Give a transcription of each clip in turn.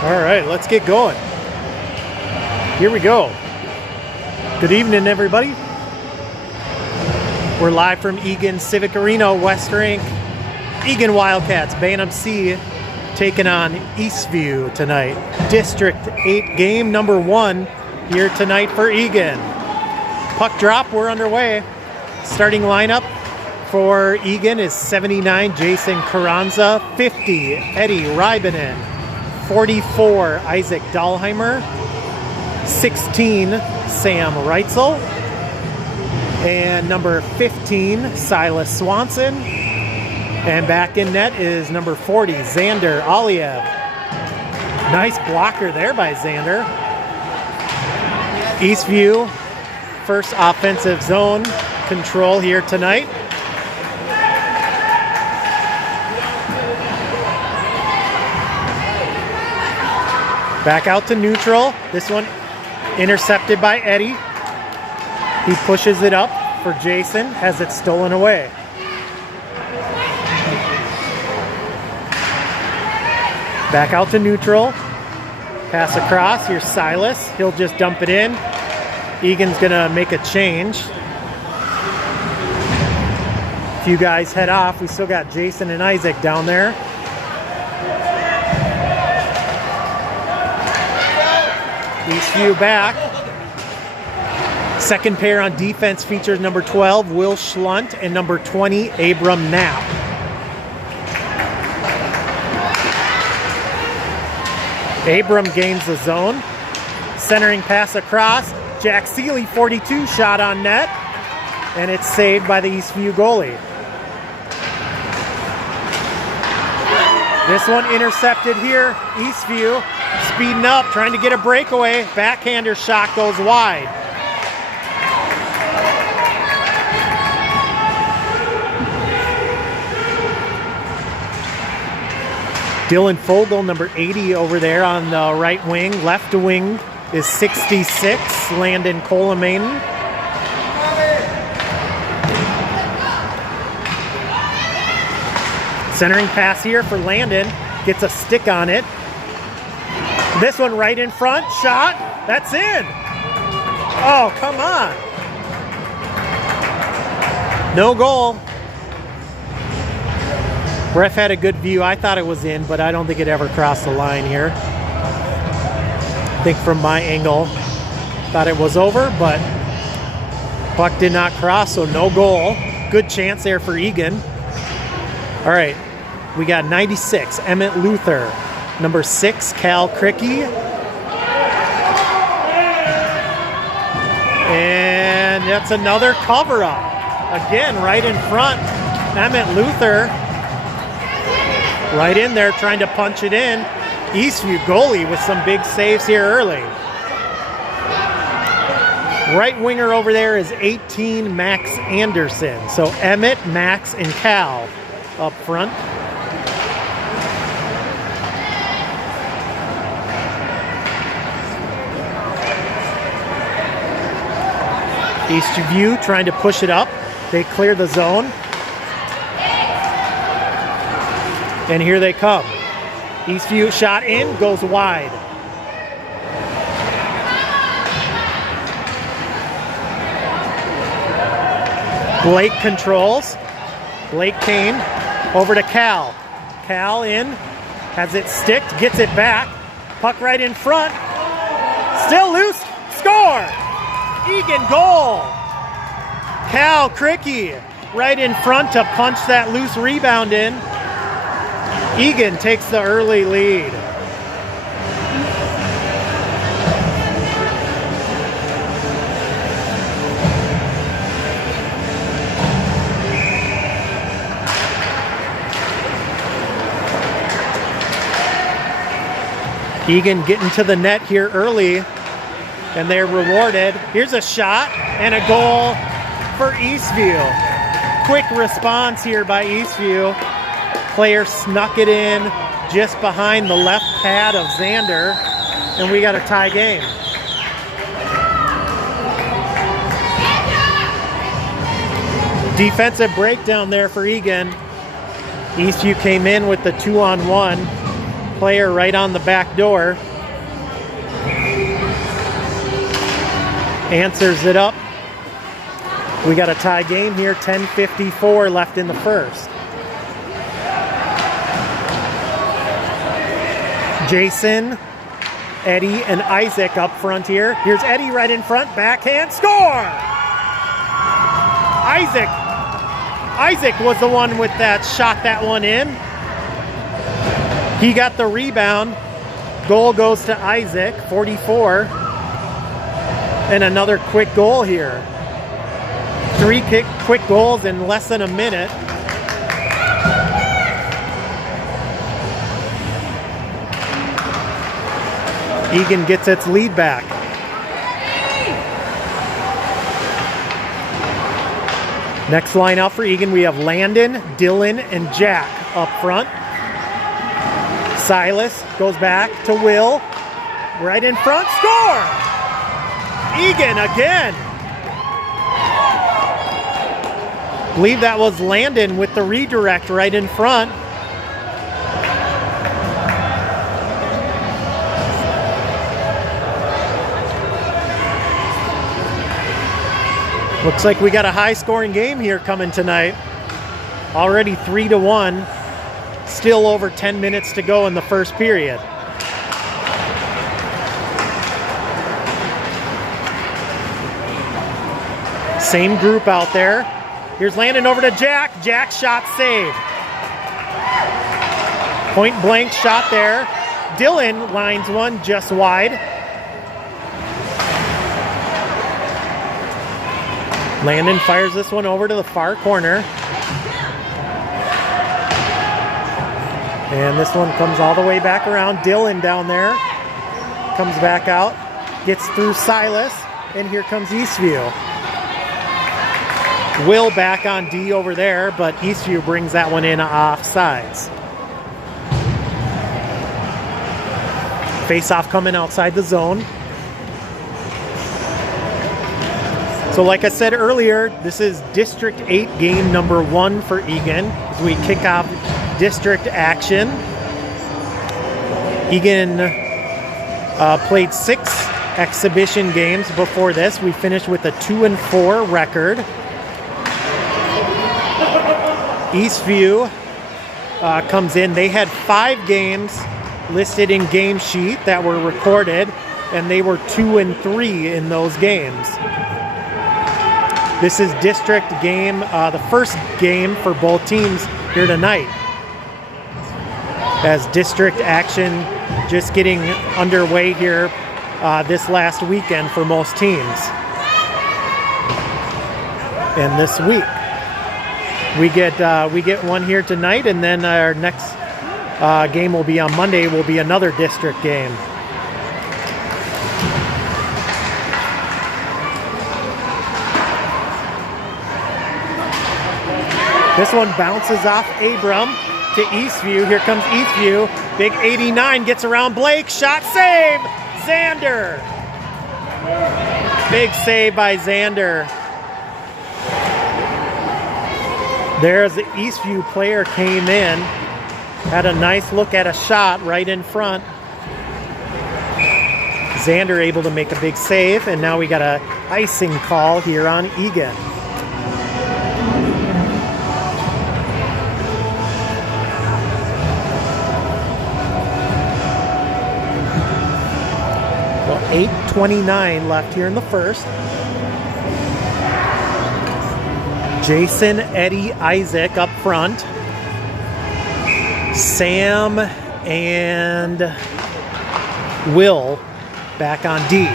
All right, let's get going. Here we go. Good evening, everybody. We're live from Eagan Civic Arena, West Rink. Eagan Wildcats, Bantam C, taking on Eastview tonight. District 8 game number 1 here tonight for Eagan. Puck drop, we're underway. Starting lineup for Eagan is 79, Jason Carranza, 50, Eddie Rybinen, 44, Isaac Dahlheimer, 16, Sam Reitzel, and number 15, Silas Swanson. And back in net is number 40, Xander Aliev. Nice blocker there by Xander. Eastview, first offensive zone control here tonight. Back out to neutral. This one intercepted by Eddie. He pushes it up for Jason, has it stolen away. Back out to neutral. Pass across. Here's Silas. He'll just dump it in. Egan's going to make a change. A few guys head off. We still got Jason and Isaac down there. Eastview back. Second pair on defense features number 12, Will Schlunt, and number 20, Abram Knapp. Abram gains the zone. Centering pass across. Jack Seeley, 42, shot on net. And it's saved by the Eastview goalie. This one intercepted here. Eastview speeding up, trying to get a breakaway. Backhander shot goes wide. Dylan Fogel, number 80 over there on the right wing. Left wing is 66, Landon Colemainen. Centering pass here for Landon. Gets a stick on it. This one right in front. Shot. That's in. Oh, come on. No goal. Ref had a good view. I thought it was in, but I don't think it ever crossed the line here. I think from my angle, thought it was over, but puck did not cross, so no goal. Good chance there for Eagan. All right, we got 96, Emmett Luther. Number 6, Cal Cricky. And that's another cover-up. Again, right in front, Emmett Luther. Right in there trying to punch it in. Eastview goalie with some big saves here early. Right winger over there is 18, Max Anderson. So Emmett, Max, and Cal up front. Eastview trying to push it up. They clear the zone. And here they come. Eastview shot in, goes wide. Blake controls. Blake Kane over to Cal. Cal in, has it sticked, gets it back. Puck right in front. Still loose, score! Eagan goal! Cal Cricky right in front to punch that loose rebound in. Eagan takes the early lead. Eagan getting to the net here early, and they're rewarded. Here's a shot and a goal for Eastview. Quick response here by Eastview. Player snuck it in just behind the left pad of Xander, and we got a tie game. Defensive breakdown there for Eagan. Eastview came in with the 2-on-1. player right on the back door. Answers it up. We got a tie game here, 10:54 left in the first. Jason, Eddie, and Isaac up front here. Here's Eddie right in front, backhand, score! Isaac was the one with that, shot that one in. He got the rebound. Goal goes to Isaac, 44. And another quick goal here. 3 quick goals in less than a minute. Eagan gets its lead back. Next line out for Eagan, we have Landon, Dylan, and Jack up front. Silas goes back to Will. Right in front, score! Eagan again. I believe that was Landon with the redirect right in front. Looks like we got a high-scoring game here coming tonight. Already 3-1. Still over 10 minutes to go in the first period. Same group out there. Here's Landon over to Jack. Jack shot saved. Point blank shot there. Dylan lines one just wide. Landon fires this one over to the far corner. And this one comes all the way back around. Dylan down there. Comes back out. Gets through Silas. And here comes Eastview. Will back on D over there, but Eastview brings that one in off sides. Face-off coming outside the zone. So like I said earlier, this is District 8 game number 1 for Eagan as we kick off district action. Eagan played 6 exhibition games before this. We finished with a 2-4 record. Eastview comes in. They had 5 games listed in game sheet that were recorded, and they were 2-3 in those games. This is district game, the first game for both teams here tonight. As district action just getting underway here this last weekend for most teams. And this week, we get one here tonight, and then our next game will be on Monday. Will be another district game. This one bounces off Abram to Eastview. Here comes Eastview. Big 89 gets around Blake. Shot save. Xander. Big save by Xander. There's the Eastview player came in. Had a nice look at a shot right in front. Xander able to make a big save, and now we got a icing call here on Eagan. Well, 8:29 left here in the first. Jason, Eddie, Isaac up front. Sam and Will back on D.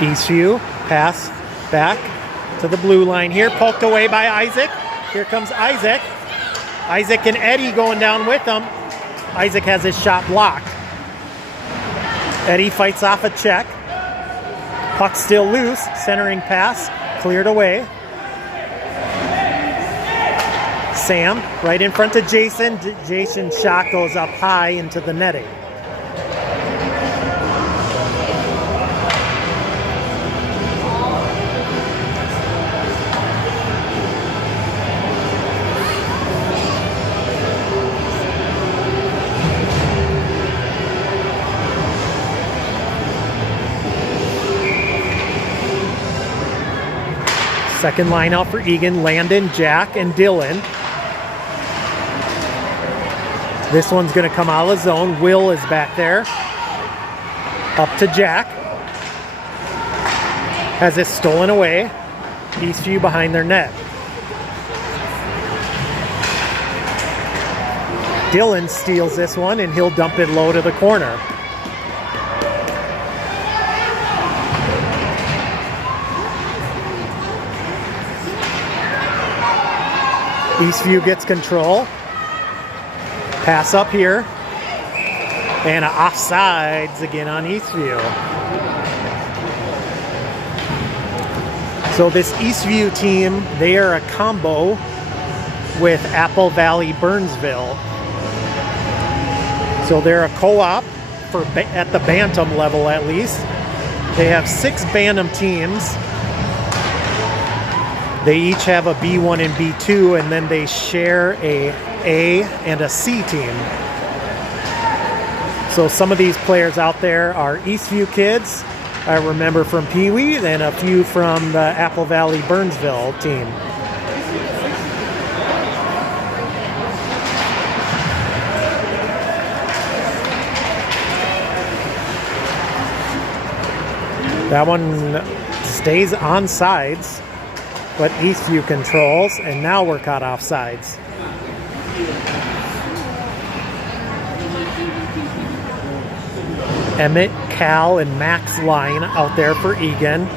Eastview pass back to the blue line here. Poked away by Isaac. Here comes Isaac. Isaac and Eddie going down with them. Isaac has his shot blocked. Eddie fights off a check. Puck still loose. Centering pass. Cleared away. Sam right in front of Jason. Jason's shot goes up high into the netting. Second line out for Eagan, Landon, Jack, and Dylan. This one's going to come out of the zone. Will is back there. Up to Jack. Has it stolen away. Eastview behind their net. Dylan steals this one, and he'll dump it low to the corner. Eastview gets control. Pass up here. And offsides again on Eastview. So this Eastview team, they are a combo with Apple Valley Burnsville. So they're a co-op at the Bantam level at least. They have 6 Bantam teams. They each have a B1 and B2, and then they share a and a C team. So some of these players out there are Eastview kids, I remember from Pee Wee, and a few from the Apple Valley Burnsville team. That one stays on sides, but Eastview controls, and now we're caught off sides. Emmett, Cal, and Max line out there for Eagan.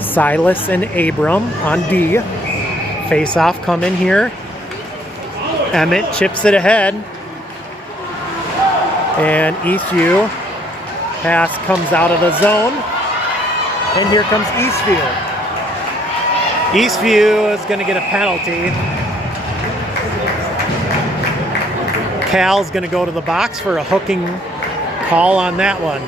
Silas and Abram on D. Face-off coming here. Emmett chips it ahead. And Eastview pass comes out of the zone. And here comes Eastview. Eastview is going to get a penalty. Cal's going to go to the box for a hooking call on that one.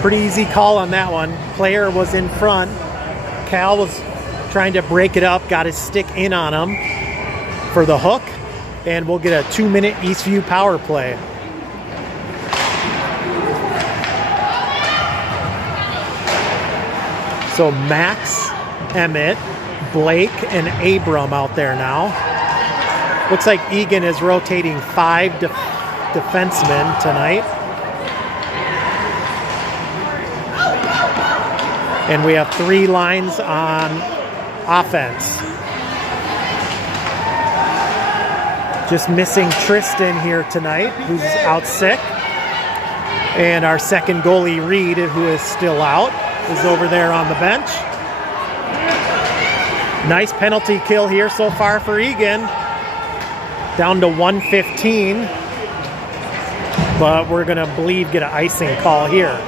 Pretty easy call on that one. Player was in front. Cal was trying to break it up, got his stick in on him for the hook, and we'll get a 2-minute Eastview power play. So Max, Emmett, Blake, and Abram out there now. Looks like Eagan is rotating 5 defensemen tonight. And we have 3 lines on offense. Just missing Tristan here tonight, who's out sick. And our second goalie, Reed, who is still out, is over there on the bench. Nice penalty kill here so far for Eagan. Down to 1:15. But we're going to get an icing call here.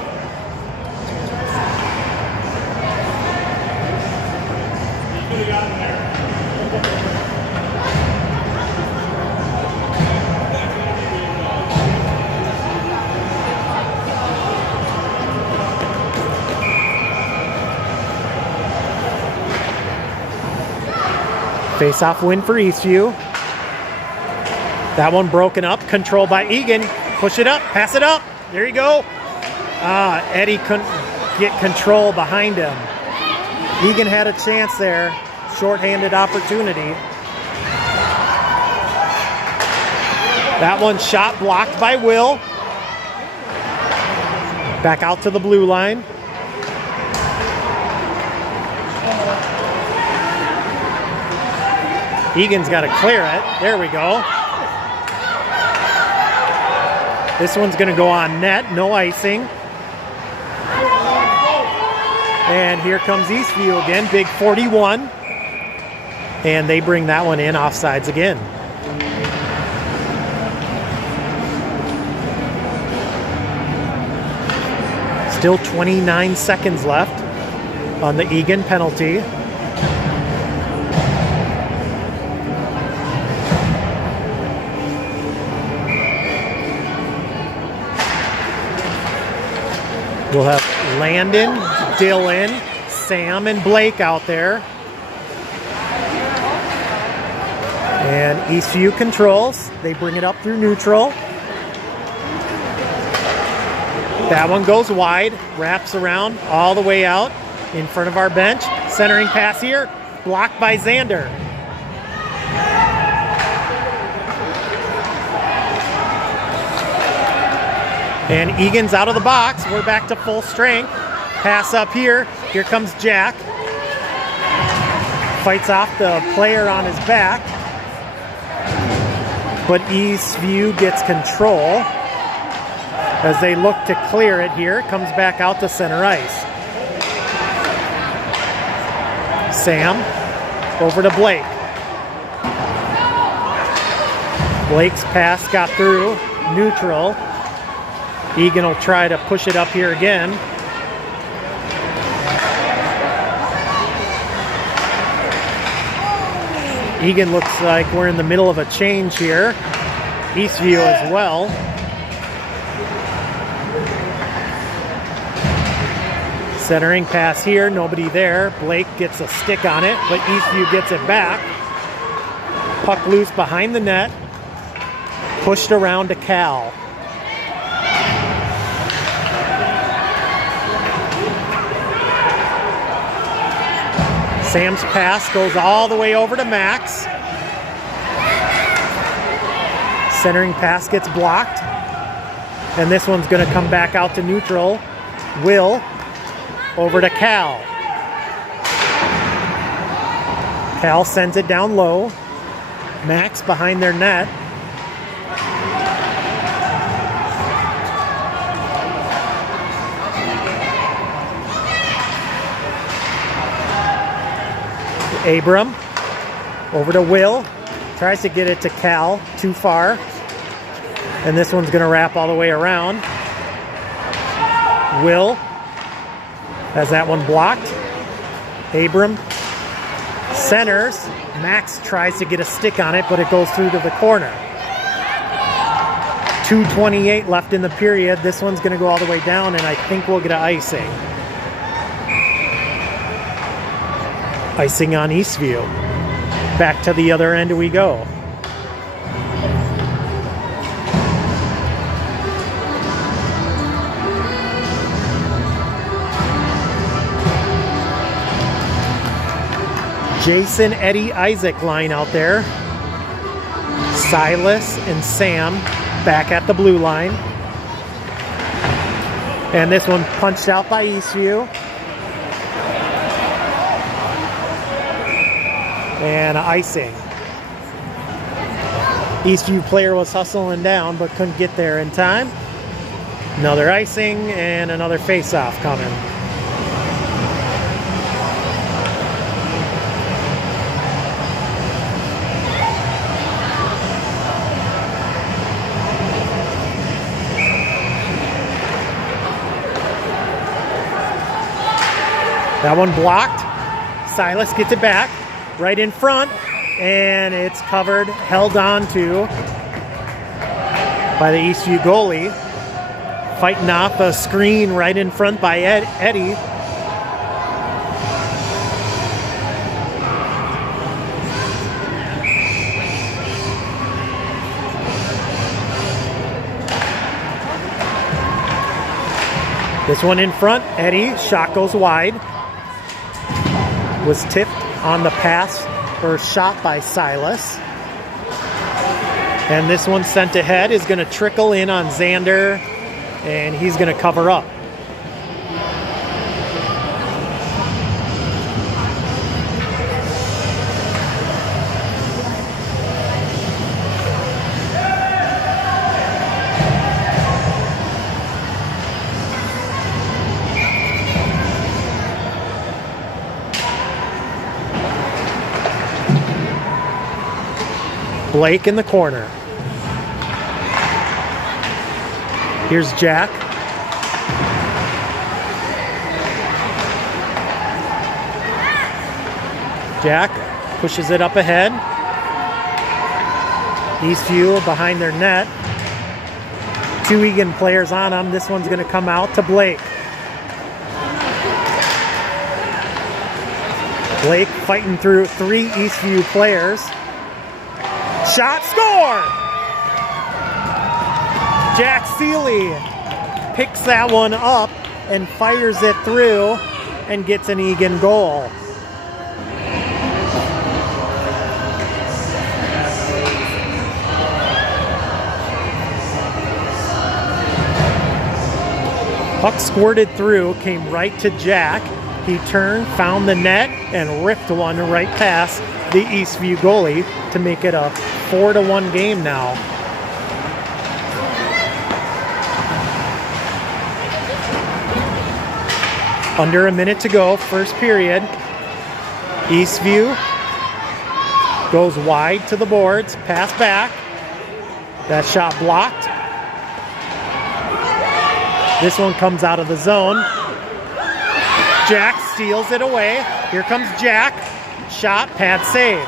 Face-off win for Eastview. That one broken up, controlled by Eagan. Push it up, pass it up. There you go. Eddie couldn't get control behind him. Eagan had a chance there. Shorthanded opportunity. That one shot blocked by Will. Back out to the blue line. Eagan's got to clear it. There we go. This one's going to go on net. No icing. And here comes Eastview again. Big 41. And they bring that one in offsides again. Still 29 seconds left on the Eagan penalty. We'll have Landon, Dylan, Sam, and Blake out there. And Eastview controls. They bring it up through neutral. That one goes wide, wraps around all the way out in front of our bench. Centering pass here, blocked by Xander. And Egan's out of the box. We're back to full strength. Pass up here. Here comes Jack. Fights off the player on his back. But Eastview gets control as they look to clear it here. It comes back out to center ice. Sam over to Blake. Blake's pass got through neutral. Eagan will try to push it up here again. Eagan looks like we're in the middle of a change here. Eastview as well. Centering pass here, nobody there. Blake gets a stick on it, but Eastview gets it back. Puck loose behind the net. Pushed around to Cal. Sam's pass goes all the way over to Max. Centering pass gets blocked. And this one's going to come back out to neutral. Will over to Cal. Cal sends it down low. Max behind their net. Abram over to Will. Tries to get it to Cal. Too far. And this one's going to wrap all the way around. Will has that one blocked. Abram centers. Max tries to get a stick on it, but it goes through to the corner. 2:28 left in the period. This one's going to go all the way down, and I think we'll get an icing. Icing on Eastview. Back to the other end we go. Jason, Eddie, Isaac line out there. Silas and Sam back at the blue line. And this one punched out by Eastview. And icing. Eastview player was hustling down but couldn't get there in time. Another icing and another face-off coming. That one blocked. Silas gets it back. Right in front, and it's covered, held on to by the Eastview goalie. Fighting off a screen right in front by Eddie. This one in front, Eddie, shot goes wide. Was tipped on the pass or shot by Silas. And this one sent ahead is going to trickle in on Xander, and he's going to cover up. Blake in the corner. Here's Jack. Jack pushes it up ahead. Eastview behind their net. Two Eagan players on him. This one's going to come out to Blake. Blake fighting through three Eastview players. Shot, score! Jack Seeley picks that one up and fires it through and gets an Eagan goal. Puck squirted through, came right to Jack. He turned, found the net, and ripped one right past the Eastview goalie to make it a 4-1 game now. Under a minute to go, first period. Eastview goes wide to the boards, pass back. That shot blocked. This one comes out of the zone. Jack steals it away. Here comes Jack. Shot, pad save.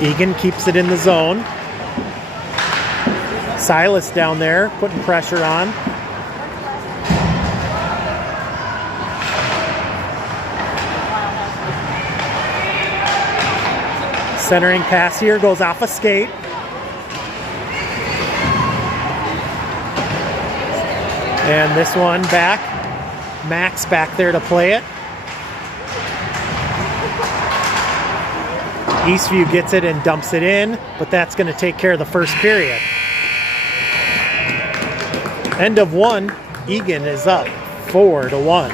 Eagan keeps it in the zone. Silas down there putting pressure on. Centering pass here goes off a skate. And this one back. Max back there to play it. Eastview gets it and dumps it in, but that's going to take care of the first period. End of one. Eagan is up 4-1.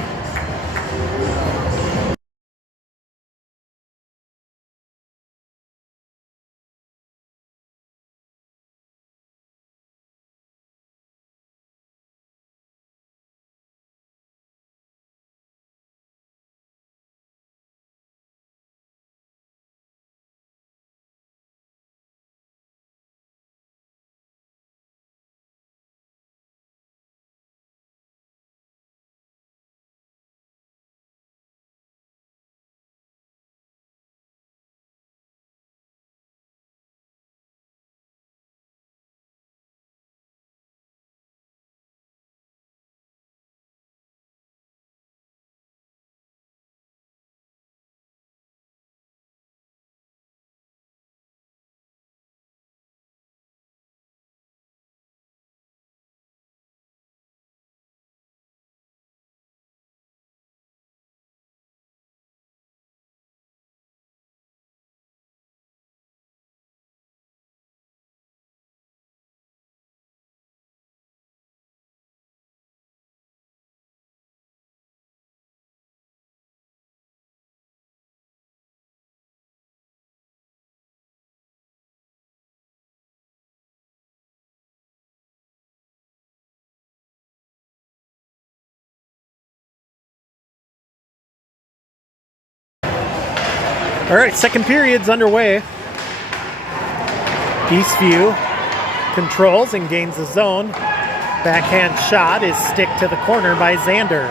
All right, second period's underway. Eastview controls and gains the zone. Backhand shot is stick to the corner by Xander.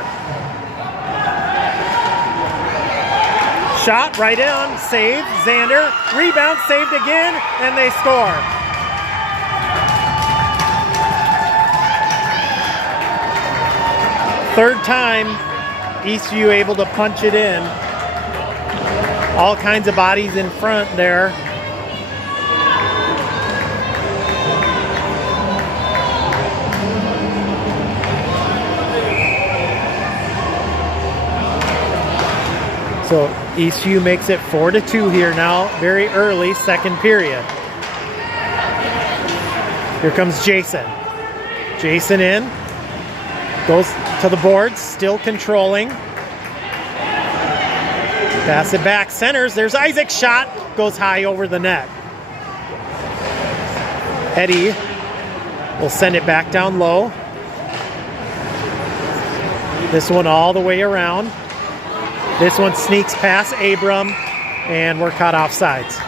Shot right on, save, Xander, rebound, saved again, and they score. Third time, Eastview able to punch it in. All kinds of bodies in front there. So Eastview makes it 4-2 here now, very early, second period. Here comes Jason. Jason in, goes to the boards, still controlling. Pass it back, centers, there's Isaac's shot, goes high over the net. Eddie will send it back down low. This one all the way around. This one sneaks past Abram, and we're caught off sides.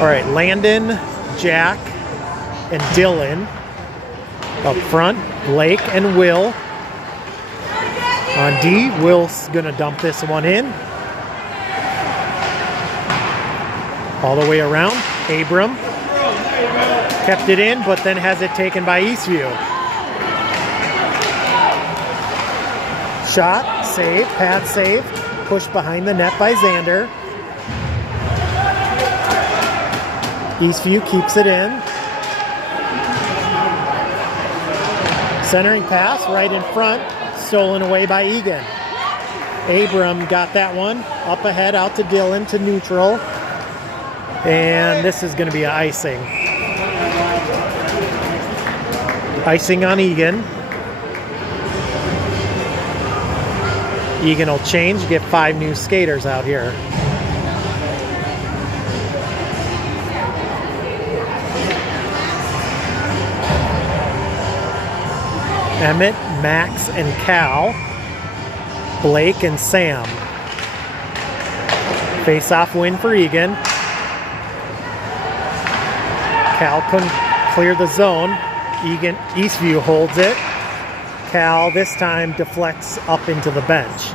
All right, Landon, Jack, and Dylan up front. Blake and Will. On D, Will's going to dump this one in. All the way around. Abram kept it in, but then has it taken by Eastview. Shot, save, pad save, pushed behind the net by Xander. Eastview keeps it in. Centering pass right in front, stolen away by Eagan. Abram got that one up ahead out to Dylan to neutral. And this is going to be an icing. Icing on Eagan. Eagan will change, get 5 new skaters out here. Emmett, Max, and Cal. Blake and Sam. Face-off win for Eagan. Cal couldn't clear the zone. Eastview holds it. Cal this time deflects up into the bench.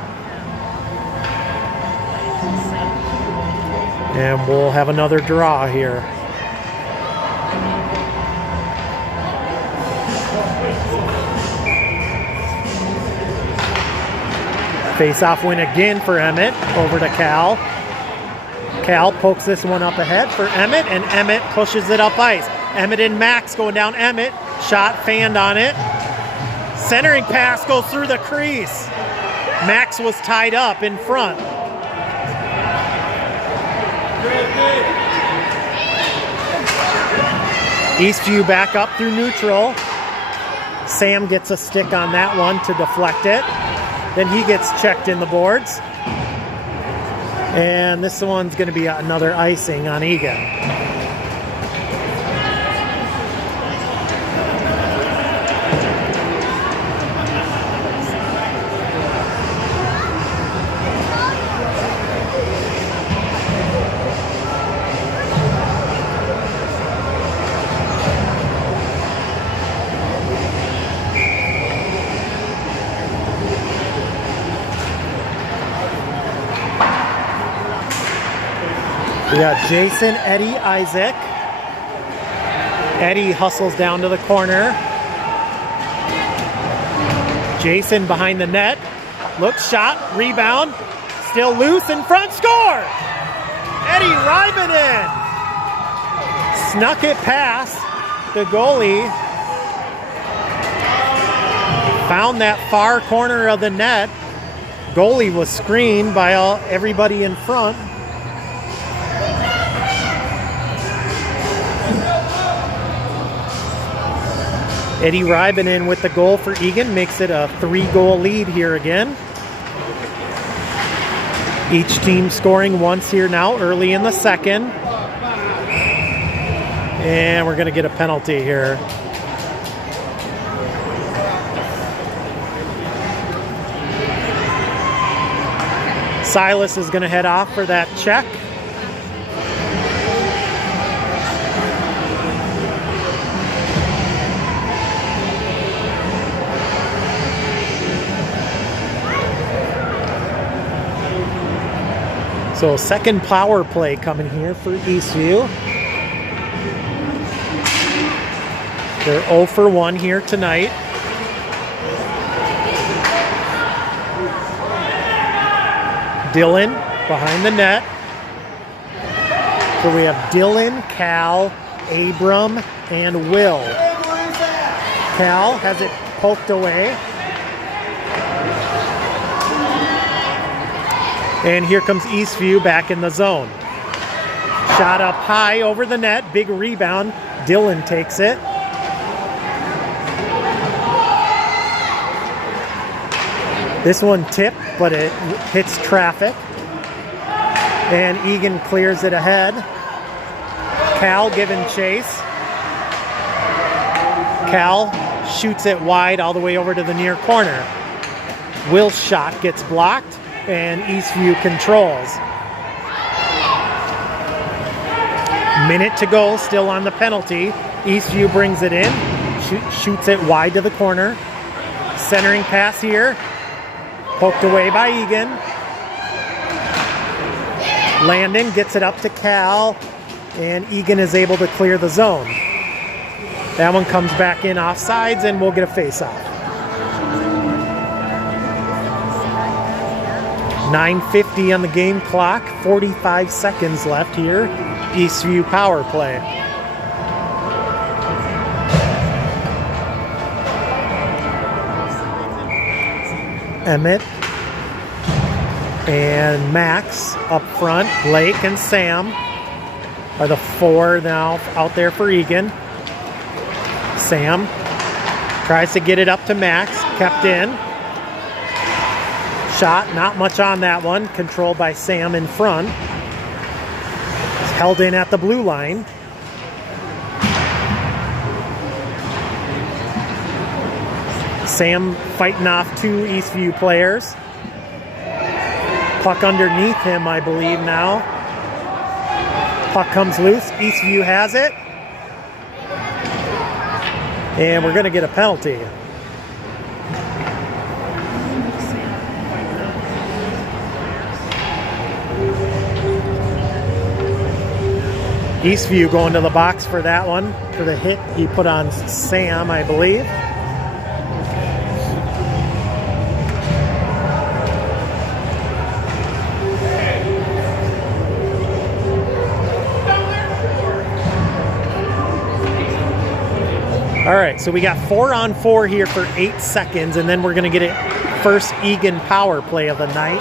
And we'll have another draw here. Face-off win again for Emmett. Over to Cal. Cal pokes this one up ahead for Emmett, and Emmett pushes it up ice. Emmett and Max going down Emmett. Shot fanned on it. Centering pass goes through the crease. Max was tied up in front. Eastview back up through neutral. Sam gets a stick on that one to deflect it. Then he gets checked in the boards. And this one's going to be another icing on Eagan. We got Jason, Eddie, Isaac. Eddie hustles down to the corner. Jason behind the net. Look, shot, rebound. Still loose in front, score! Eddie Rymanen snuck it past the goalie. Found that far corner of the net. Goalie was screened by everybody in front. Eddie Rybanen with the goal for Eagan makes it a 3-goal lead here again. Each team scoring once here now early in the second. And we're going to get a penalty here. Silas is going to head off for that check. So second power play coming here for Eastview. They're 0 for 1 here tonight. Dylan behind the net. So we have Dylan, Cal, Abram, and Will. Cal has it poked away. And here comes Eastview back in the zone. Shot up high over the net. Big rebound. Dylan takes it. This one tipped, but it hits traffic. And Eagan clears it ahead. Cal giving chase. Cal shoots it wide all the way over to the near corner. Will's shot gets blocked. And Eastview controls. Minute to go, still on the penalty. Eastview brings it in, shoots it wide to the corner. Centering pass here. Poked away by Eagan. Landon gets it up to Cal, and Eagan is able to clear the zone. That one comes back in offsides, and we'll get a face-off. 9:50 on the game clock, 45 seconds left here. Eastview power play. Emmett and Max up front. Blake and Sam are the four now out there for Eagan. Sam tries to get it up to Max, kept in. Shot, not much on that one, controlled by Sam in front. It's held in at the blue line. Sam fighting off two Eastview players. Puck underneath him, I believe now. Puck comes loose, Eastview has it. And we're gonna get a penalty. Eastview going to the box for that one, for the hit he put on Sam, I believe. All right, so we got 4-on-4 here for 8 seconds, and then we're gonna get it first Eagan power play of the night.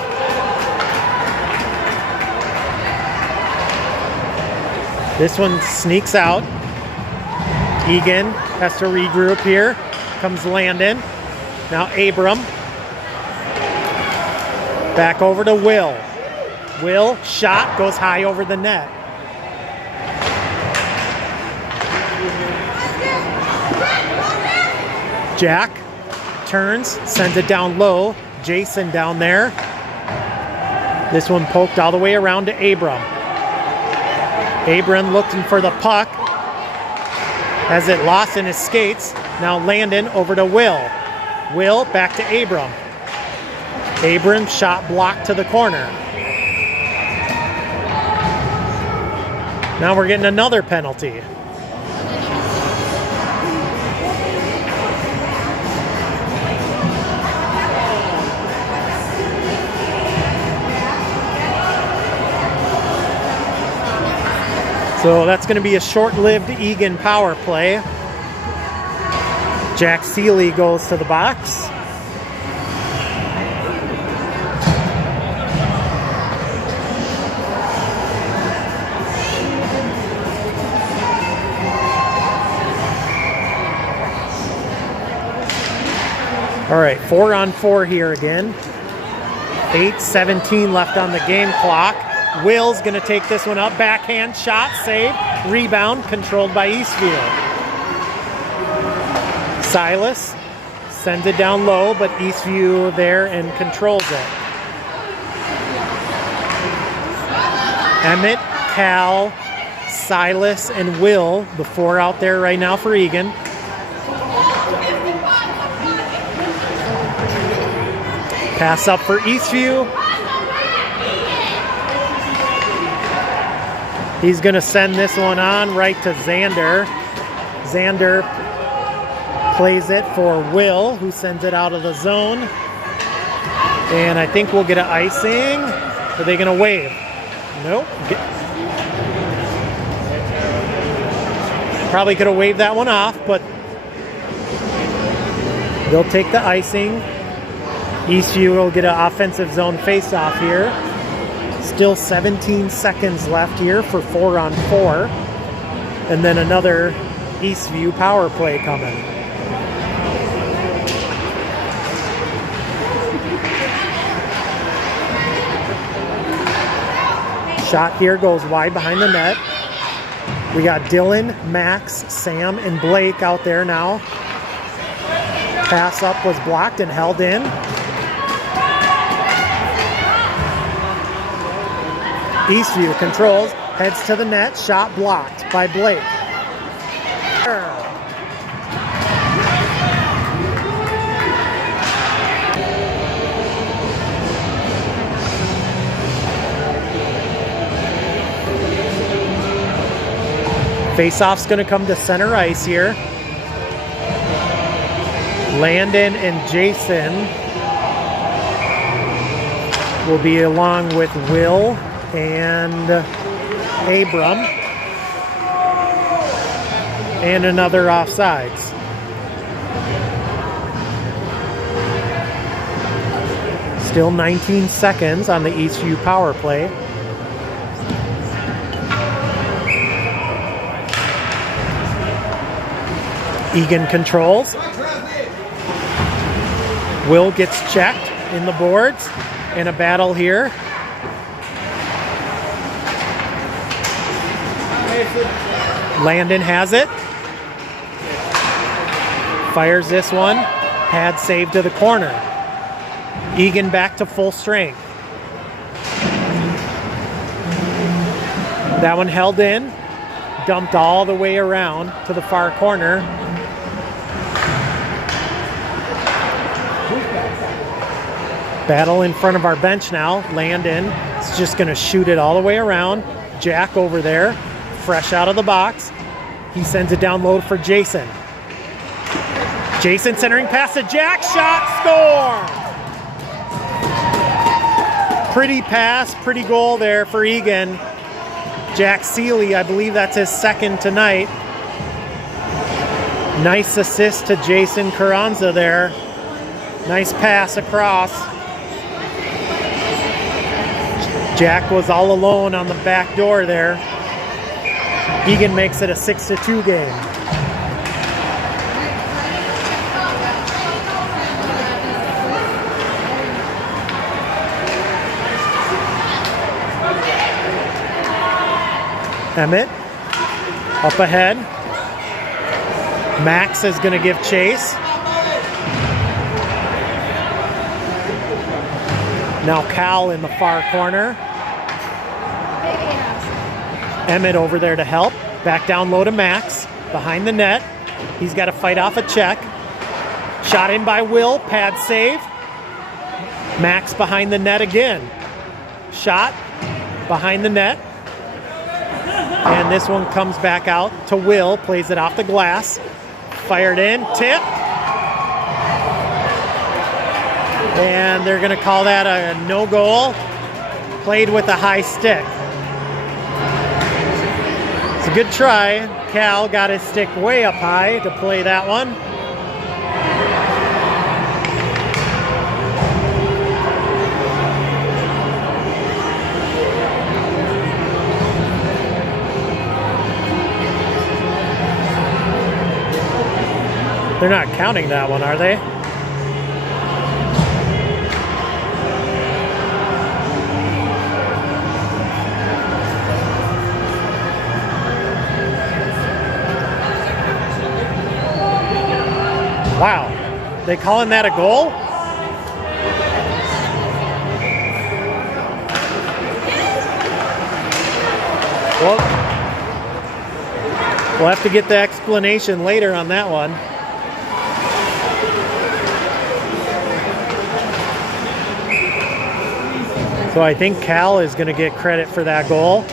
This one sneaks out. Eagan has to regroup here. Comes Landon. Now Abram. Back over to Will. Will, shot, goes high over the net. Jack turns, sends it down low. Jason down there. This one poked all the way around to Abram. Abram looking for the puck. Has it lost in his skates. Now Landon over to Will. Will back to Abram. Abram shot blocked to the corner. Now we're getting another penalty. So that's going to be a short-lived Eagan power play. Jack Seeley goes to the box. All right, 4-on-4 here again. 8:17 left on the game clock. Will's going to take this one up. Backhand shot, save, rebound, controlled by Eastview. Silas sends it down low, but Eastview there and controls it. Emmett, Cal, Silas, and Will, the four out there right now for Eagan. Pass up for Eastview. He's going to send this one on right to Xander. Xander plays it for Will, who sends it out of the zone. And I think we'll get an icing. Are they going to wave? Nope. Probably could have waved that one off, but they'll take the icing. Eastview will get an offensive zone face-off here. Still 17 seconds left here for 4-on-4. And then another Eastview power play coming. Shot here goes wide behind the net. We got Dylan, Max, Sam, and Blake out there now. Pass up was blocked and held in. Eastview controls, heads to the net, shot blocked by Blake. Face-off's going to come to center ice here. Landon and Jason will be along with Will and Abram. And another offsides. Still 19 seconds on the Eastview power play. Eagan controls. Will gets checked in the boards. In a battle here. Landon has it. Fires this one. Pad save to the corner. Eagan back to full strength. That one held in. Dumped all the way around to the far corner. Battle in front of our bench now. Landon is just going to shoot it all the way around. Jack over there, fresh out of the box. He sends it down low for Jason. Jason centering pass to Jack. Shot, score! Pretty pass, pretty goal there for Eagan. Jack Seeley, I believe that's his second tonight. Nice assist to Jason Carranza there. Nice pass across. Jack was all alone on the back door there. Eagan makes it a 6-2 game. Emmett up ahead. Max is going to give chase. Now Cal in the far corner. Emmett over there to help. Back down low to Max. Behind the net. He's got to fight off a check. Shot in by Will. Pad save. Max behind the net again. Shot behind the net. And this one comes back out to Will. Plays it off the glass. Fired in. Tip. And they're going to call that a no goal. Played with a high stick. It's a good try. Cal got his stick way up high to play that one. They're not counting that one, are they? Wow, they calling that a goal? Well, we'll have to get the explanation later on that one. So I think Cal is going to get credit for that goal.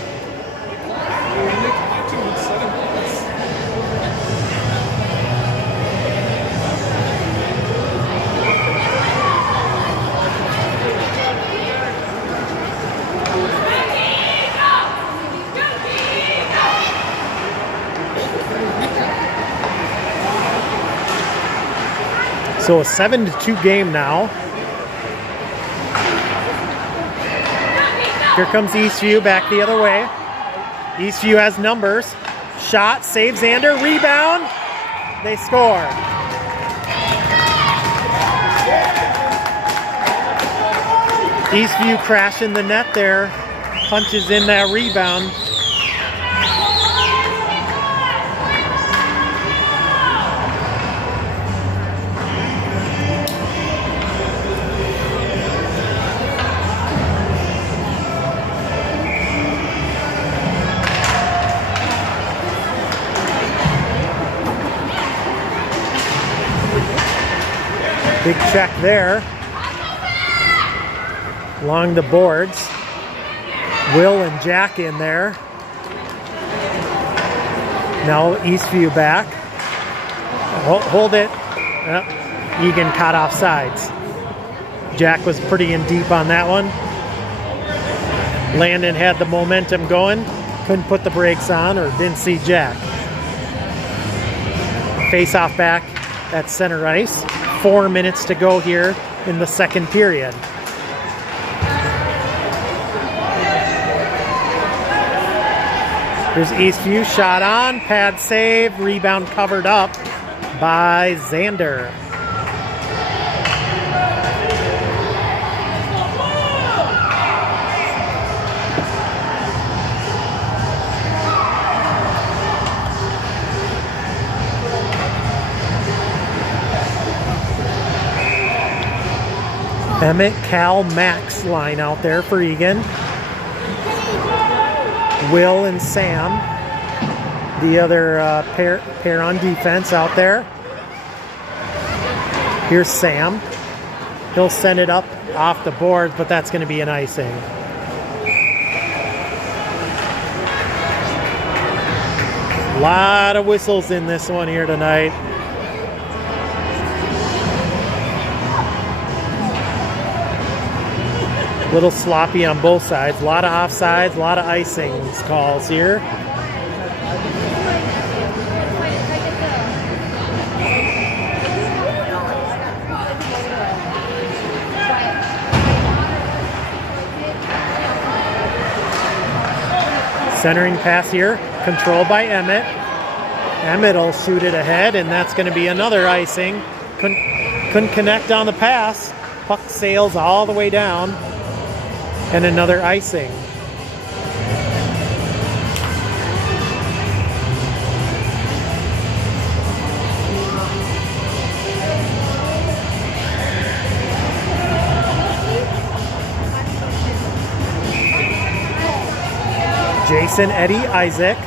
So a 7-2 game now. Here comes Eastview back the other way. Eastview has numbers. Shot, saves Xander, rebound. They score. Eastview crashing the net there. Punches in that rebound. Big check there. Along the boards. Will and Jack in there. Now Eastview back. Hold it. Eagan caught off sides. Jack was pretty in deep on that one. Landon had the momentum going. Couldn't put the brakes on or didn't see Jack. Face off back at center ice. 4 minutes to go here in the second period. Here's Eastview, shot on, pad save, rebound covered up by Xander. Emmett, Cal, Max line out there for Eagan. Will and Sam, the other pair on defense out there. Here's Sam. He'll send it up off the board, but that's going to be an icing. A lot of whistles in this one here tonight. A little sloppy on both sides. A lot of offsides, a lot of icings calls here. Centering pass here, controlled by Emmett. Emmett will shoot it ahead, and that's going to be another icing. Couldn't connect on the pass. Puck sails all the way down. And another icing. Jason, Eddie, Isaac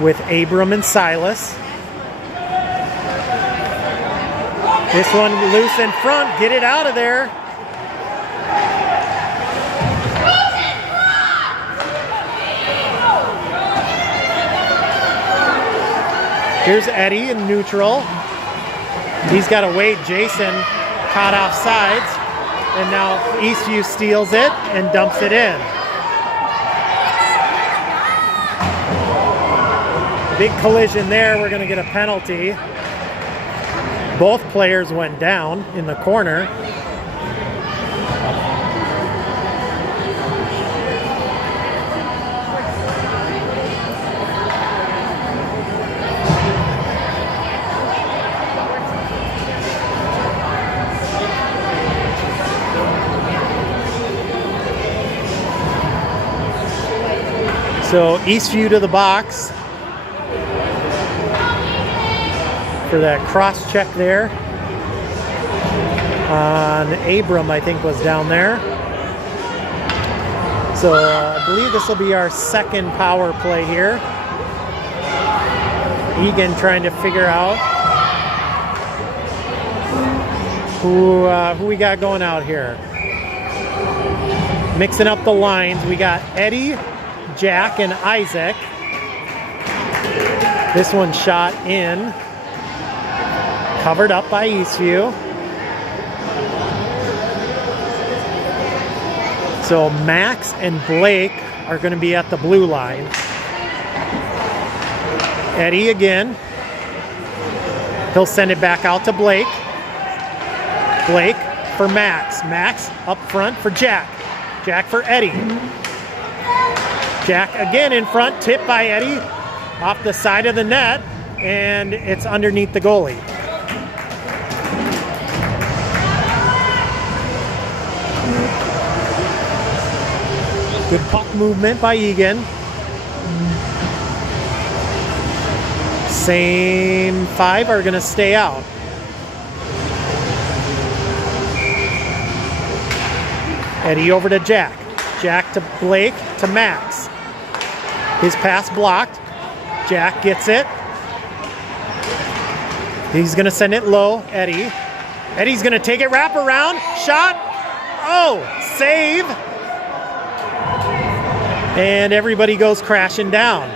with Abram and Silas. This one loose in front. Get it out of there. Here's Eddie in neutral. He's got to wait. Jason caught off sides. And now Eastview steals it and dumps it in. Big collision there. We're going to get a penalty. Both players went down in the corner. So Eastview to the box for that cross check there on Abram, I think was down there. So I believe this will be our second power play here. Eagan trying to figure out who we got going out here. Mixing up the lines, we got Eddie, Jack, and Isaac. This one shot in, covered up by Eastview. So Max and Blake are going to be at the blue line. Eddie again. He'll send it back out to Blake. Blake for Max. Max up front for Jack. Jack for Eddie. Jack again in front, tipped by Eddie off the side of the net, and it's underneath the goalie. Good puck movement by Eagan. Same five are going to stay out. Eddie over to Jack. Jack to Blake to Max. His pass blocked. Jack gets it. He's going to send it low. Eddie. Eddie's going to take it, wrap around. Shot. Oh, save. And everybody goes crashing down.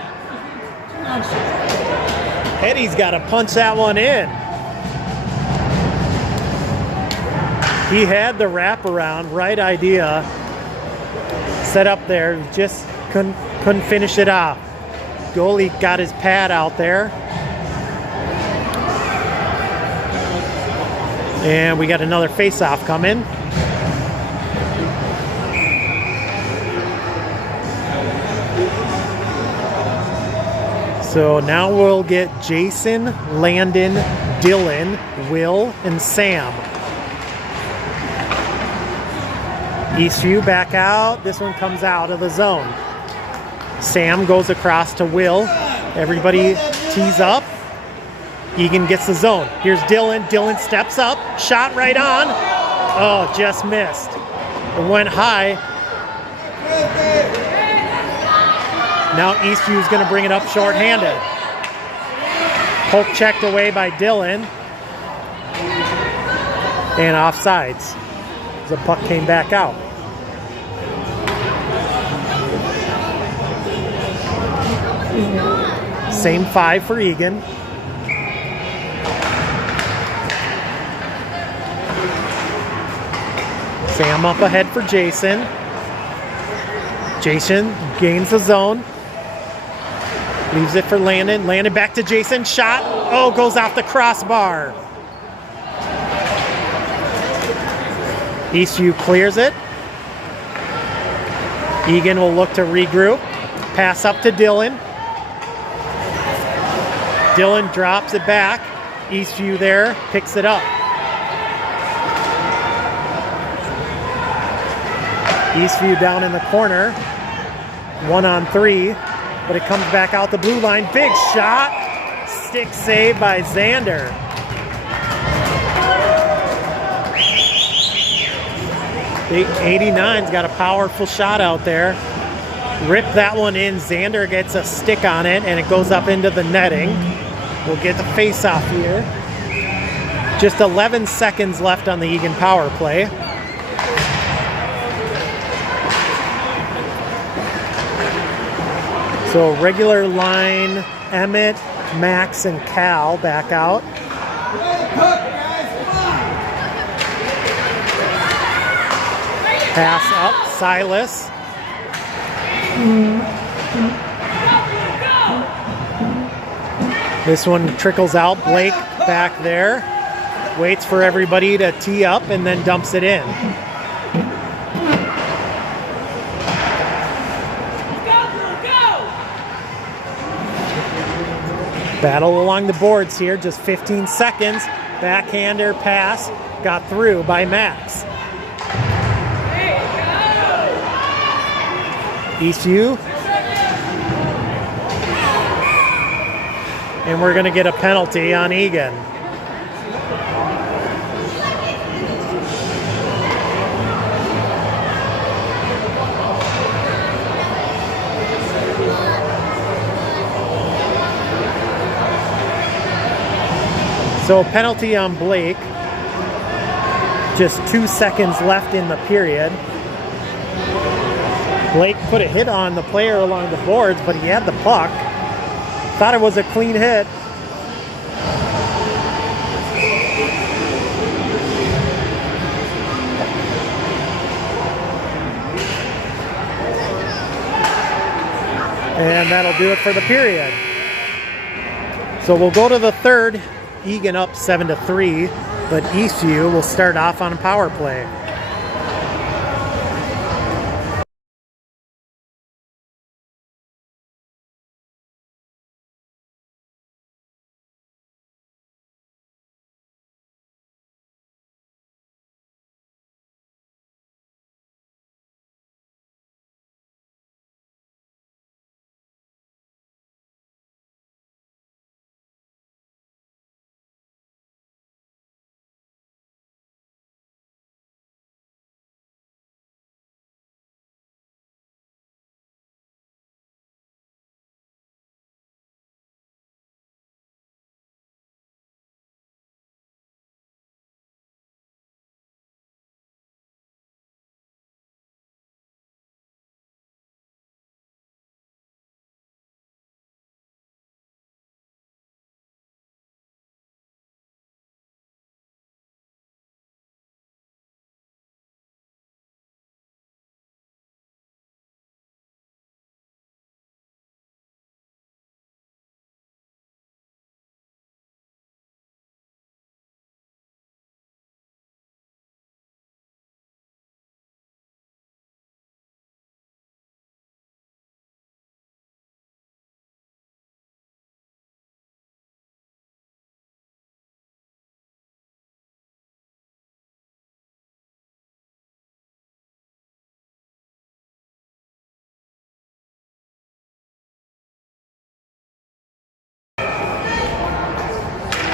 Eddie's got to punch that one in. He had the wraparound, right idea, set up there, just couldn't finish it off. Goalie got his pad out there. And we got another face-off coming. So now we'll get Jason, Landon, Dylan, Will, and Sam. Eastview back out. This one comes out of the zone. Sam goes across to Will. Everybody tees up. Eagan gets the zone. Here's Dylan. Dylan steps up. Shot right on. Oh, just missed. It went high. Now Eastview's going to bring it up shorthanded. Poke checked away by Dylan. And offsides. The puck came back out. Same 5 for Eagan. Sam up ahead for Jason. Jason gains the zone. Leaves it for Landon. Landon back to Jason. Shot. Oh, goes off the crossbar. Eastview clears it. Eagan will look to regroup. Pass up to Dylan. Dylan drops it back. Eastview there, picks it up. Eastview down in the corner. 1-on-3, but it comes back out the blue line. Big shot. Stick save by Xander. The 89's got a powerful shot out there. Rip that one in. Xander gets a stick on it, and it goes up into the netting. We'll get the face-off here. Just 11 seconds left on the Eagan power play. So regular line, Emmett, Max, and Cal back out. Pass up, Silas. This one trickles out. Blake back there. Waits for everybody to tee up and then dumps it in. Battle along the boards here. Just 15 seconds. Backhander pass. Got through by Max. Eastview. And we're going to get a penalty on Eagan. So penalty on Blake. Just 2 seconds left in the period. Blake put a hit on the player along the boards, but he had the puck. Thought it was a clean hit. And that'll do it for the period. So we'll go to the third. Eagan up 7-3, but Eastview will start off on a power play.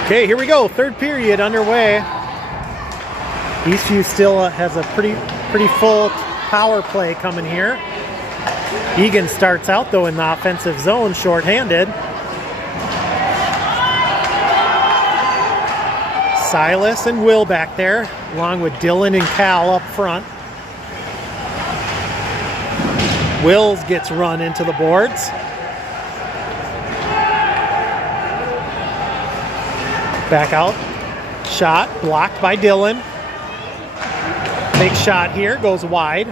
Okay, here we go. Third period underway. Eastview still has a pretty full power play coming here. Eagan starts out though in the offensive zone, shorthanded. Silas and Will back there, along with Dylan and Cal up front. Wills gets run into the boards. Back out. Shot blocked by Dylan. Big shot here, goes wide.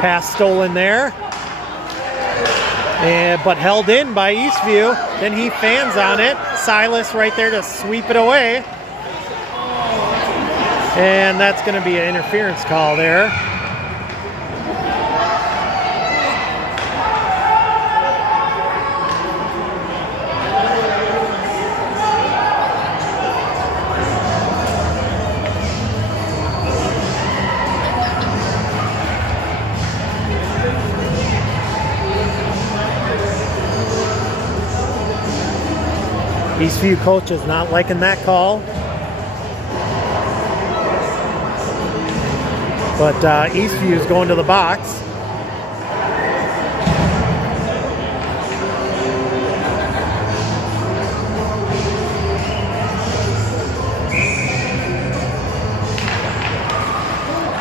Pass stolen there. But held in by Eastview. Then he fans on it. Silas right there to sweep it away. And that's going to be an interference call there. Eastview coach is not liking that call. But Eastview is going to the box.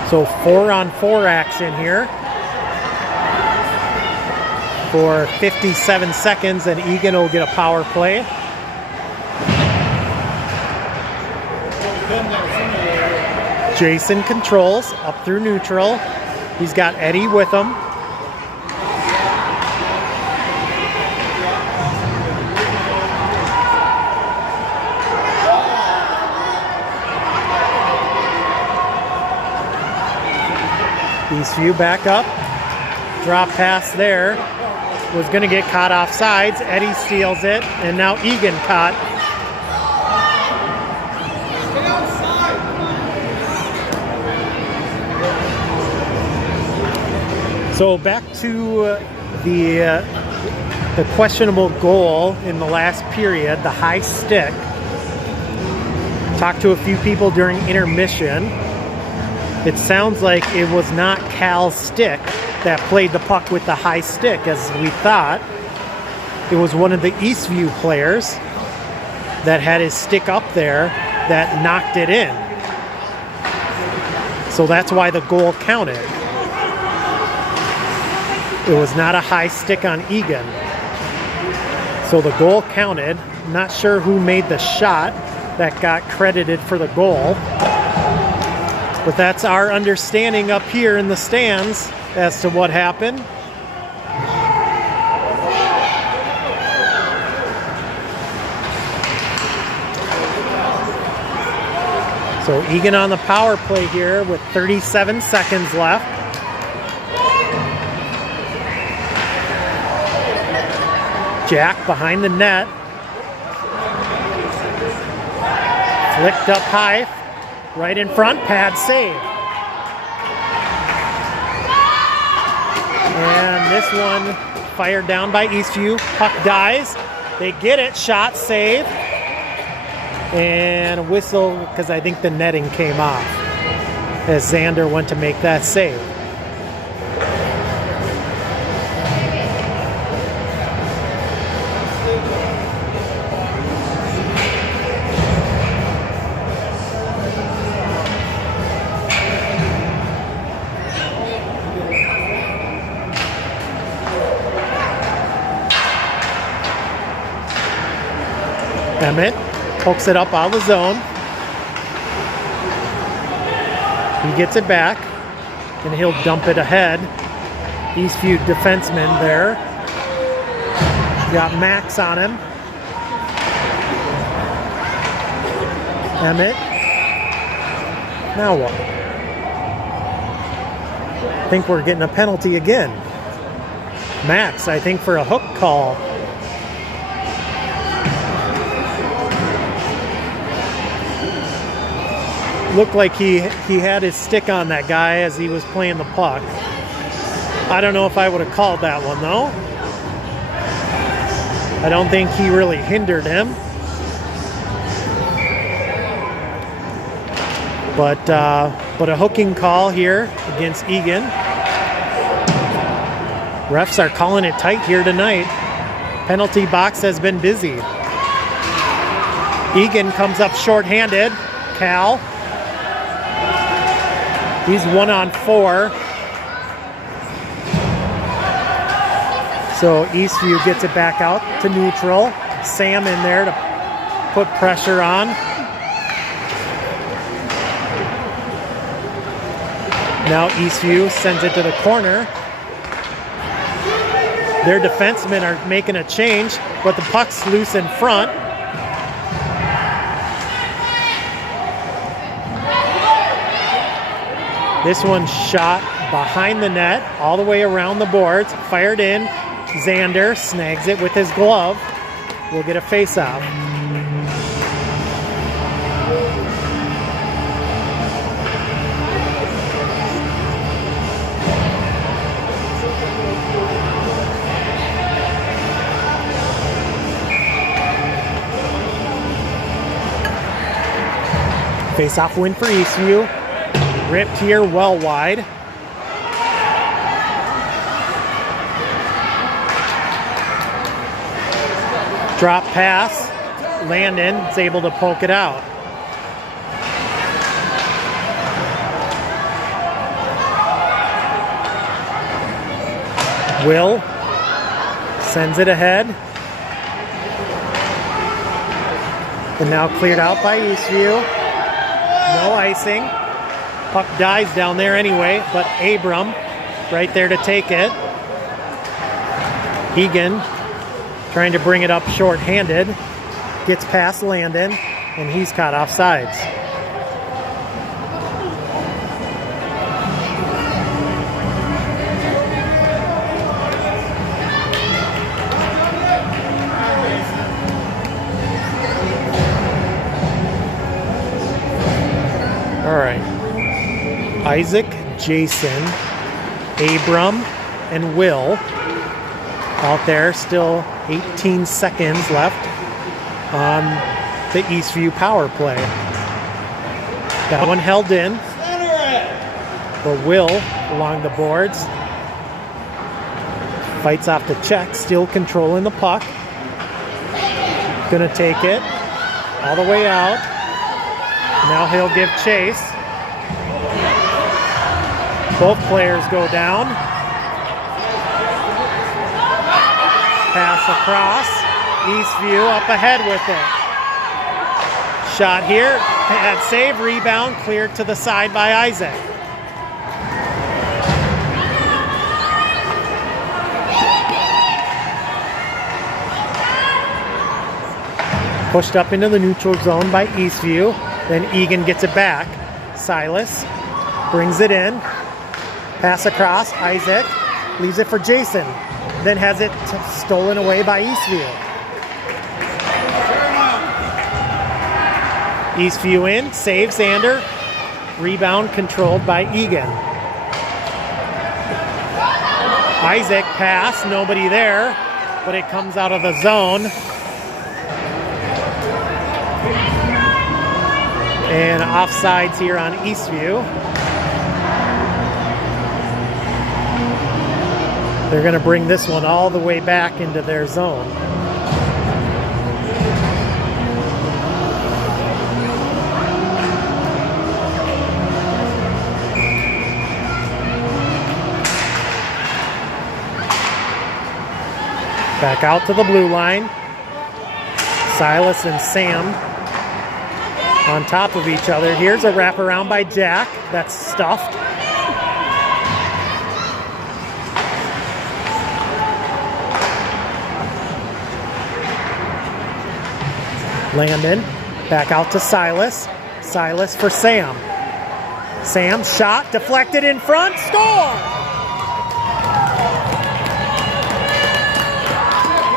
So 4-on-4 action here for 57 seconds, and Eagan will get a power play. Jason controls up through neutral. He's got Eddie with him. Eastview back up. Drop pass there. Was going to get caught off sides. Eddie steals it, and now Eagan caught. So back to the questionable goal in the last period, the high stick. Talked to a few people during intermission. It sounds like it was not Cal's stick that played the puck with the high stick, as we thought. It was one of the Eastview players that had his stick up there that knocked it in. So that's why the goal counted. It was not a high stick on Eagan. So the goal counted. Not sure who made the shot that got credited for the goal. But that's our understanding up here in the stands as to what happened. So Eagan on the power play here with 37 seconds left. Jack behind the net. Flicked up high. Right in front. Pad save. And this one fired down by Eastview. Puck dies. They get it. Shot save. And a whistle because I think the netting came off as Xander went to make that save. Emmett pokes it up out of the zone. He gets it back, and he'll dump it ahead. Eastview defenseman there. Got Max on him. Emmett. Now what? I think we're getting a penalty again. Max, I think, for a hook call. Looked like he had his stick on that guy as he was playing the puck. I don't know if I would have called that one, though. I don't think he really hindered him. But a hooking call here against Eagan. Refs are calling it tight here tonight. Penalty box has been busy. Eagan comes up short-handed. Cal. He's 1-on-4. So Eastview gets it back out to neutral. Sam in there to put pressure on. Now Eastview sends it to the corner. Their defensemen are making a change, but the puck's loose in front. This one's shot behind the net, all the way around the boards, fired in. Xander snags it with his glove. We'll get a face-off. Face-off win for Eastview. Ripped here well wide. Drop pass. Landon is able to poke it out. Will sends it ahead. And now cleared out by Eastview. No icing. Puck dies down there anyway, but Abram right there to take it. Eagan trying to bring it up short-handed. Gets past Landon, and he's caught off sides. All right. Isaac, Jason, Abram, and Will out there. Still 18 seconds left on the Eastview power play. That one held in for Will along the boards. Fights off the check, still controlling the puck. Gonna take it all the way out. Now he'll give chase. Both players go down. Pass across. Eastview up ahead with it. Shot here. Bad save. Rebound cleared to the side by Isaac. Pushed up into the neutral zone by Eastview. Then Eagan gets it back. Silas brings it in. Pass across. Isaac leaves it for Jason. Then has it stolen away by Eastview. Eastview in. Save Xander. Rebound controlled by Eagan. Isaac pass. Nobody there. But it comes out of the zone. And offsides here on Eastview. They're going to bring this one all the way back into their zone. Back out to the blue line. Silas and Sam on top of each other. Here's a wraparound by Jack. That's stuffed. Landon back out to Silas. Silas for Sam. Sam shot, deflected in front, score!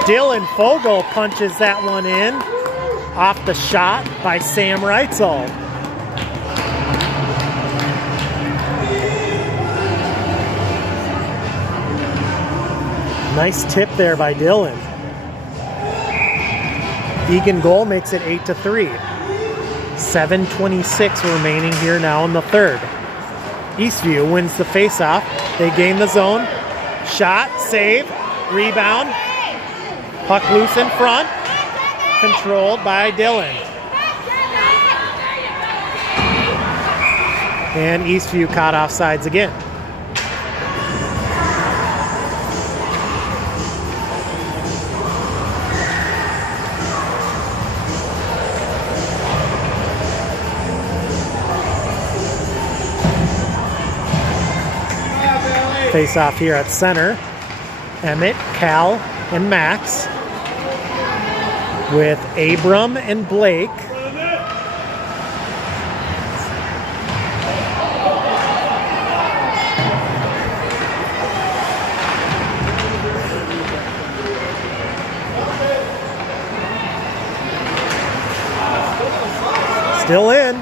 Dylan Fogel punches that one in off the shot by Sam Reitzel. Nice tip there by Dylan. Eagan goal makes it 8-3. 7:26 remaining here now in the third. Eastview wins the faceoff. They gain the zone. Shot, save, rebound. Puck loose in front. Controlled by Dylan. And Eastview caught offsides again. Face off here at center. Emmett, Cal, and Max with Abram and Blake. Still in.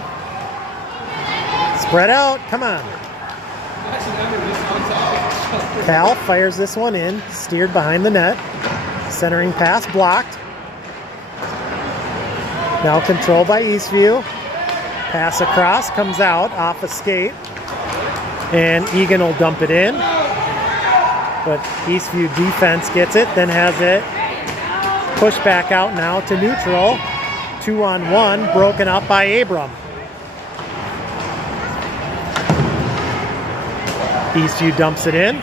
Spread out. Come on. Cal fires this one in, steered behind the net. Centering pass blocked. Now controlled by Eastview. Pass across, comes out off a skate. And Eagan will dump it in. But Eastview defense gets it, then has it pushed back out now to neutral. 2-on-1, broken up by Abram. Eastview dumps it in.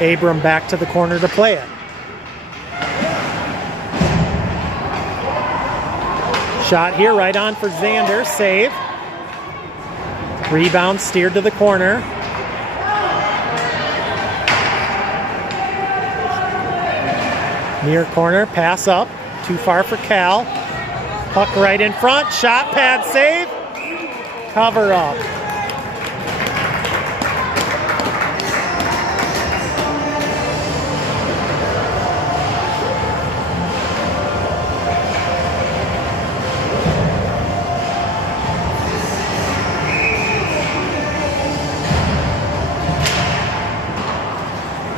Abram back to the corner to play it. Shot here, right on for Xander. Save. Rebound steered to the corner. Near corner, pass up. Too far for Cal. Puck right in front. Shot, pad, save. Cover up.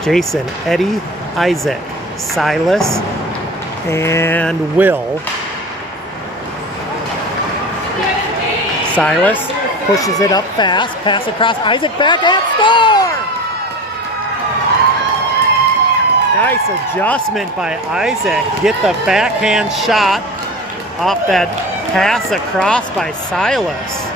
Jason, Eddie, Isaac, Silas, and Will. Silas pushes it up fast, pass across, Isaac back and score! Nice adjustment by Isaac. Get the backhand shot off that pass across by Silas.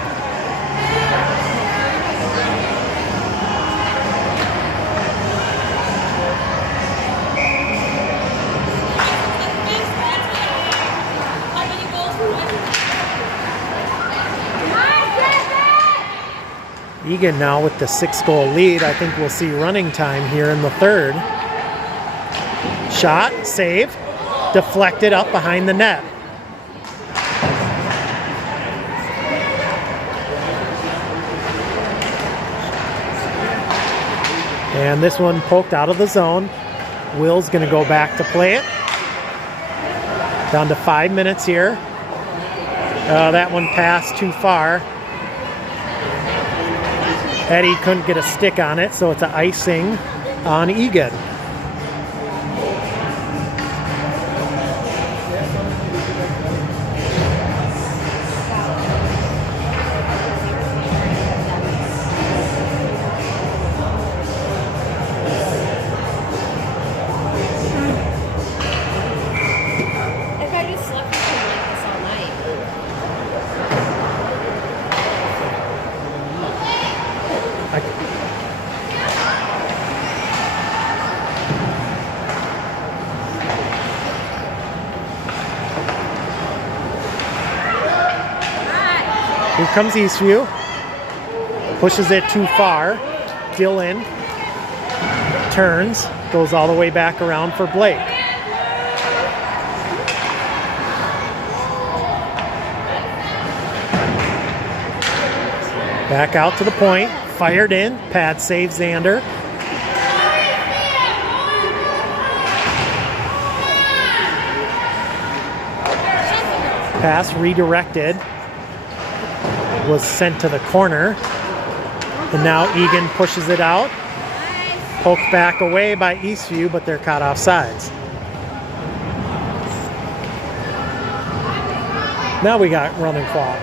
Eagan now with the 6-goal lead. I think we'll see running time here in the third. Shot, save, deflected up behind the net. And this one poked out of the zone. Will's going to go back to play it. Down to 5 minutes here. That one passed too far. Eddie couldn't get a stick on it, so it's an icing on Eagan. Here comes Eastview. Pushes it too far. Dylan turns, goes all the way back around for Blake. Back out to the point, fired in, pad save Xander. Pass redirected. Was sent to the corner. And now Eagan pushes it out. Poked back away by Eastview, but they're caught off sides. Now we got run and clock.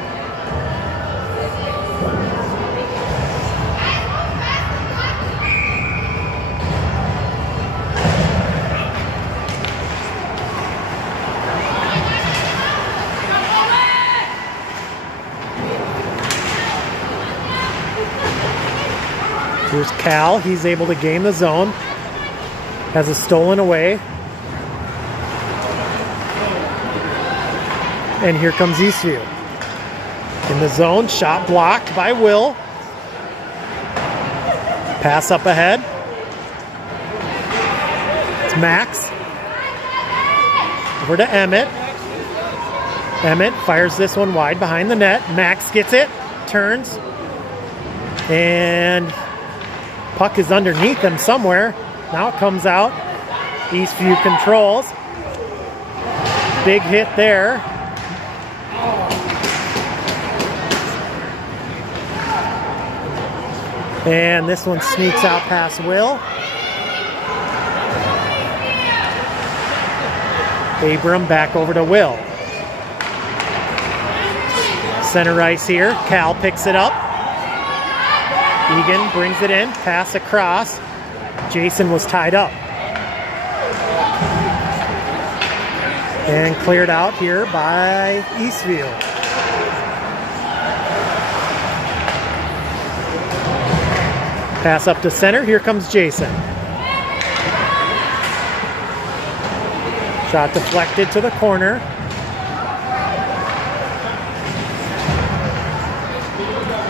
Here's Cal. He's able to gain the zone. Has it stolen away. And here comes Eastview. In the zone, shot blocked by Will. Pass up ahead. It's Max. Over to Emmett. Emmett fires this one wide behind the net. Max gets it, turns, and puck is underneath him somewhere. Now it comes out. Eastview controls. Big hit there. And this one sneaks out past Will. Abram back over to Will. Center ice here. Cal picks it up. Eagan brings it in. Pass across. Jason was tied up. And cleared out here by Eastview. Pass up to center. Here comes Jason. Shot deflected to the corner.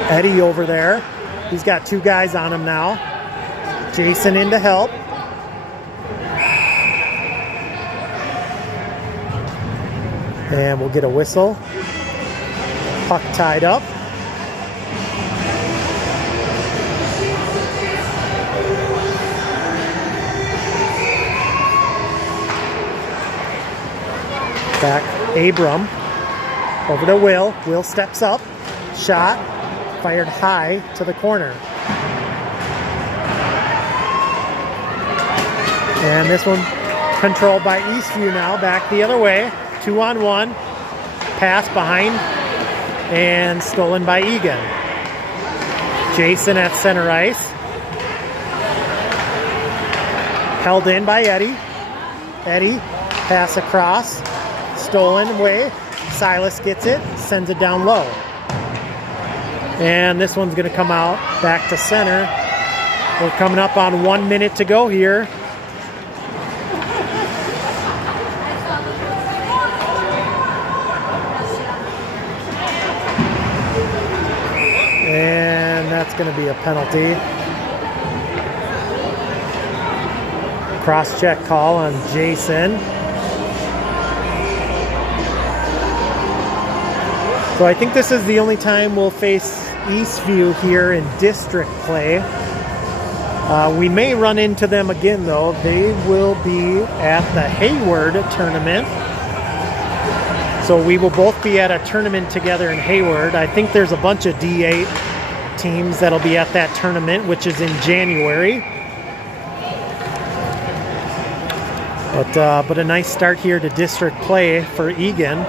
Eddie over there. He's got two guys on him now. Jason in to help. And we'll get a whistle. Puck tied up. Back, Abram, over to Will. Will steps up, shot, fired high to the corner. And this one controlled by Eastview now, back the other way. 2-on-1, pass behind, and stolen by Eagan. Jason at center ice. Held in by Eddie. Eddie, pass across. Stolen away. Silas gets it, sends it down low. And this one's going to come out back to center. We're coming up on 1 minute to go here. And that's going to be a penalty. Cross-check call on Jason. So I think this is the only time we'll face Eastview here in district play. We may run into them again, though. They will be at the Hayward tournament. So we will both be at a tournament together in Hayward. I think there's a bunch of D8 teams that'll be at that tournament, which is in January. But a nice start here to district play for Eagan.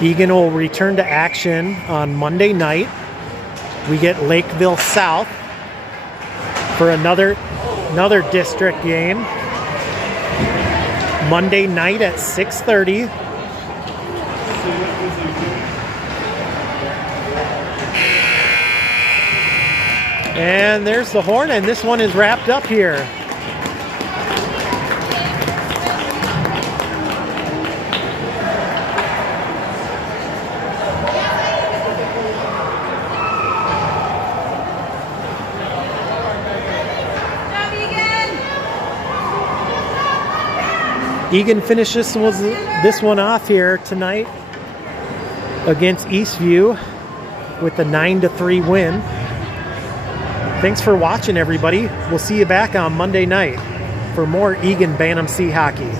Eagan will return to action on Monday night. We get Lakeville South for another district game. Monday night at 6:30. And there's the horn, and this one is wrapped up here. Eagan finishes this one off here tonight against Eastview with a 9-3 win. Thanks for watching, everybody. We'll see you back on Monday night for more Eagan Bantam C hockey.